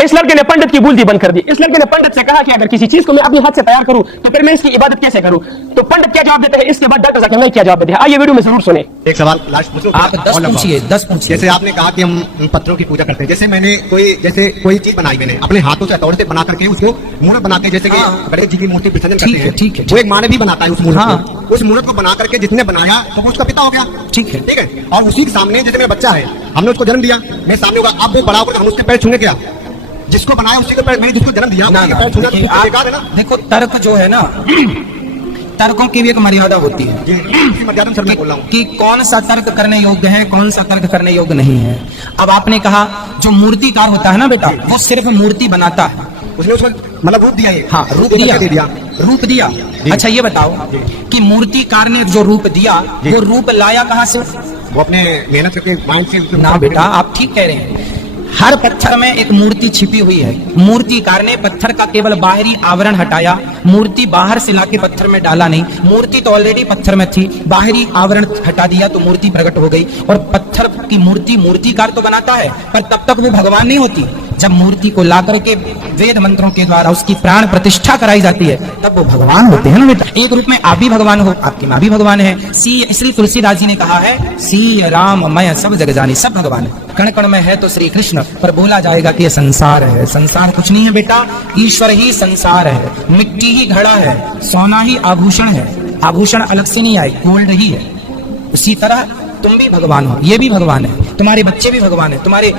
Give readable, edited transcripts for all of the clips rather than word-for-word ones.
इस लड़के ने पंडित की बोलती बंद कर दी। इस लड़के ने पंडित से कहा कि अगर किसी चीज को मैं अपने हाथ से तैयार करूं तो फिर मैं इसकी इबादत कैसे करूं? तो पंडित क्या जवाब देते हैं, इसके बाद डॉक्टर जाकिर नाइक क्या जवाब देते हैं, आइए वीडियो में जरूर सुने। एक सवाल लास्ट पूछो। आप 10 पूछिए, 10 पूछिए। जैसे आपने कहा कि हम पत्थरों की पूजा करते हैं, जैसे मैंने कोई चीज बनाई, मैंने अपने हाथों से हथौड़े से बना करके उसको मूर्त बना के, जैसे कि गणेश जी की मूर्ति विसर्जन करते हैं, ठीक है, वो एक माँ ने भी बनाता है उस मूर्त को। उस मूर्त को बना करके जिसने बनाया तो वो उसका पिता हो गया, ठीक है। और उसी के सामने जैसे मेरा बच्चा है, हमने उसको जन्म दिया, मेरे सामने होगा, अब वो बड़ा होकर हम उसके पैर छूने गया, जिसको बनाया उसी के पैर, मैंने जिसको जन्म दिया पैर छूना है ना। देखो तर्क जो है ना, तर्कों की भी एक मर्यादा होती है मर्यादा सर मैं बोल रहा हूँ कि कौन सा तर्क करने योग्य है, कौन सा तर्क करने योग्य नहीं है। अब आपने कहा जो मूर्तिकार होता है ना बेटा, वो सिर्फ मूर्ति बनाता है, उसने उसको मतलब रूप दिया। हाँ, रूप दिया। अच्छा ये बताओ कि मूर्तिकार ने जो रूप दिया वो रूप लाया कहाँ से? वो अपने मेहनत करके माइंड से ना बेटा, आप ठीक कह रहे हैं। हर पत्थर में एक मूर्ति छिपी हुई है। मूर्तिकार ने पत्थर का केवल बाहरी आवरण हटाया, मूर्ति बाहर से लाके पत्थर में डाला नहीं। मूर्ति तो ऑलरेडी पत्थर में थी, बाहरी आवरण हटा दिया तो मूर्ति प्रकट हो गई। और पत्थर की मूर्ति मूर्तिकार तो बनाता है, पर तब तक वो भगवान नहीं होती। जब मूर्ति को ला करके वेद मंत्रों के द्वारा उसकी प्राण प्रतिष्ठा कराई जाती है, तब वो भगवान होते हैं ना बेटा। एक रूप में आप भी भगवान हो, आपकी माँ भी भगवान है। श्री तुलसीदास जी ने कहा है, सी राम मैं सब जग जानी, सब भगवान है। कण कण में है तो श्री कृष्ण, पर बोला जाएगा कि ये संसार है। संसार कुछ नहीं है बेटा, ईश्वर ही संसार है। मिट्टी ही घड़ा है, सोना ही आभूषण है, आभूषण अलग से नहीं आए, गोल्ड ही है। उसी तरह तुम भी भगवान हो, ये भी भगवान है, तुम्हारे बच्चे भी भगवान है, तुम्हारे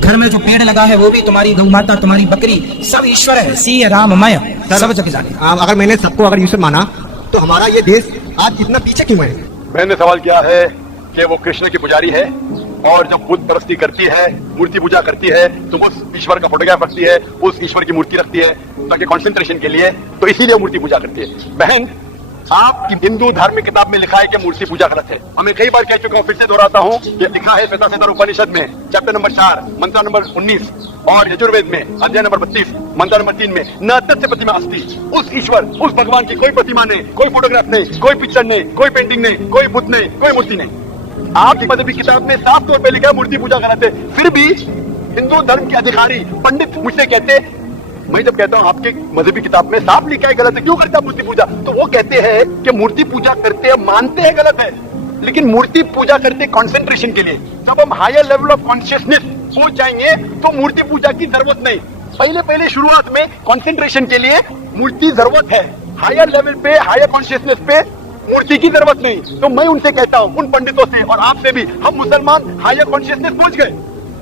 घर में जो पेड़ लगा है वो भी, तुम्हारी गौ माता, तुम्हारी बकरी, सब ईश्वर है। सी राममय सब जग जाने। अगर मैंने सबको अगर ईश्वर माना तो हमारा ये देश आज इतना पीछे क्यों है? मैंने सवाल किया है कि वो कृष्ण की पुजारी है और जब बुद्ध परस्ती करती है, मूर्ति पूजा करती है, तो उस ईश्वर का फोटोग्राफ रखती है, उस ईश्वर की मूर्ति रखती है ताकि कंसंट्रेशन के लिए, तो इसीलिए मूर्ति पूजा करती है। बहन, आपकी हिंदू धार्मिक किताब में लिखा है कि मूर्ति पूजा गलत है। हमें कई बार कह चुका हूँ, फिर से दोहराता हूँ, ये लिखा है श्वेताश्वेतर उपनिषद में चैप्टर नंबर 4 मंत्र नंबर 19 और यजुर्वेद में अध्याय नंबर 32 मंत्र नंबर 3 में न तस्य प्रतिमा अस्ति। उस ईश्वर, उस भगवान की कोई प्रतिमा नहीं, कोई फोटोग्राफ नहीं, कोई पिक्चर नहीं, कोई पेंटिंग नहीं, कोई बुत नहीं, कोई मूर्ति नहीं। आपकी मजहबी किताब में साफ तौर पर लिखा है मूर्ति पूजा गलत है। फिर भी हिंदू धर्म के अधिकारी पंडित मुझसे कहते, मैं जब कहता हूँ आपके मजहबी किताब में साफ लिखा है गलत है, क्यों करते हैं मूर्ति पूजा, तो वो कहते हैं कि मूर्ति पूजा करते हैं, मानते हैं गलत है, लेकिन मूर्ति पूजा करते कंसंट्रेशन के लिए। जब हम हायर लेवल ऑफ कॉन्शियसनेस पहुंच जाएंगे तो मूर्ति पूजा की जरूरत नहीं। पहले शुरुआत में कंसंट्रेशन के लिए मूर्ति जरूरत है, हायर लेवल पे, हायर कॉन्शियसनेस पे मूर्ति की जरूरत नहीं। तो मैं उनसे कहता हूँ, उन पंडितों से और आपसे भी, हम मुसलमान हायर कॉन्शियसनेस पहुंच गए,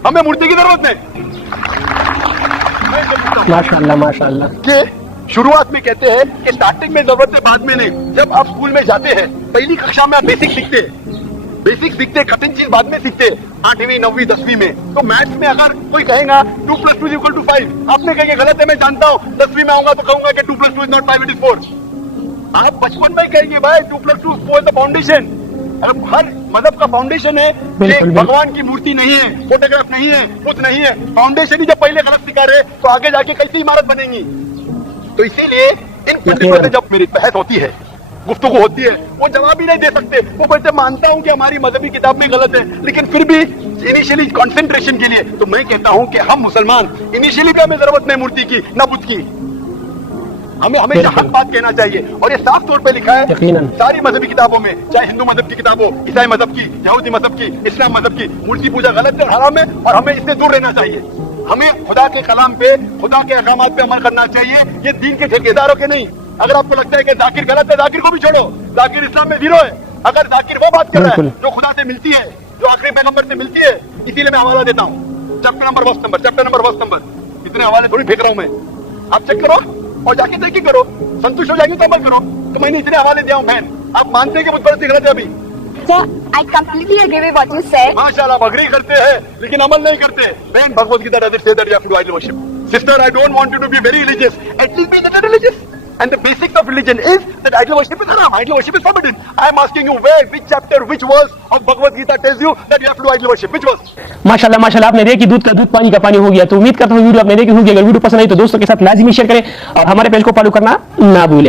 हमें मूर्ति की जरूरत नहीं। माशाअल्लाह माशाअल्लाह। कि शुरुआत में कहते हैं कि स्टार्टिंग में जरूरत है, बाद में नहीं। जब आप स्कूल में जाते हैं, पहली कक्षा में आप बेसिक सीखते, कठिन चीज बाद में सीखते, 8वीं 9वीं 10वीं में। तो मैथ्स में अगर कोई कहेगा 2 + 2 = 5, आपने कहेंगे गलत है, मैं जानता हूँ, 10वीं में आऊंगा तो कहूंगा कि 2 + 2 = not 5, it is 4। आप बचपन में कहेंगे भाई 2 + 2 4 द फाउंडेशन। हर मजहब का फाउंडेशन है कि भगवान की मूर्ति नहीं है, फोटोग्राफ नहीं है, कुछ नहीं है। फाउंडेशन ही जब पहले गलत सिखा रहे तो आगे जाके कैसी इमारत बनेगी? तो इसीलिए इन पंडितों से जब मेरी बहस होती है, गुफ्तगू होती है, वो जवाब ही नहीं दे सकते। वो कहते मानता हूं कि हमारी मजहबी किताब में गलत है, लेकिन फिर भी इनिशियली कंसंट्रेशन के लिए। तो मैं कहता हूं कि हम मुसलमान इनिशियली भी हमें जरूरत नहीं मूर्ति की, न बुद्ध की। हमें हमेशा हक बात कहना चाहिए, और ये साफ तौर पे लिखा है सारी मजहबी किताबों में, चाहे हिंदू मजहब की किताब हो, ईसाई मजहब की, यहूदी मजहब की, इस्लाम मजहब की। मूर्ति पूजा गलत है और हराम है, और हमें इससे दूर रहना चाहिए। हमें खुदा के कलाम पे, खुदा के अहकामात पे अमल करना चाहिए, ये दीन के ठेकेदारों के नहीं। अगर आपको लगता है कि जाकिर गलत है, जाकिर को भी छोड़ो, जाकिर इस्लाम में 0 है। अगर जाकिर वो बात कर रहा है जो खुदा से मिलती है, जो आखिरी पैगंबर से मिलती है, इसीलिए मैं हवाला देता हूँ, चैप्टर नंबर वर्स नंबर। इतने हवाले थोड़ी फेंक रहा हूँ मैं, आप चेक करो और जाके तहकीक करो, संतुष्ट हो जाएगी तो अमल करो। तो मैंने इतने हवाले दिया हूँ बहन, आप मानते हैं कि मुझ पर गलत है अभी? Sir, I completely agree with what you said. माशाल्लाह, आप अग्री करते हैं लेकिन अमल नहीं करते। बहन, Bhagavad Gita does it say that you have to do idol worship? Sister, I don't want you to be very religious. At least be a little religious. And the basics of religion is that idol worship is haram, idol worship is forbidden. I am asking you where, which chapter, which verse of Bhagavad Gita tells you that you have to do idol worship? Which verse? माशाल्लाह माशाल्लाह, आपने देखी दूध का दूध पानी का पानी हो गया। तो उम्मीद करता हूँ वीडियो आपने देखी होगी। अगर वीडियो पसंद आई तो दोस्तों के साथ लाजिमी शेयर करें और हमारे पेज को फॉलो करना ना भूलें।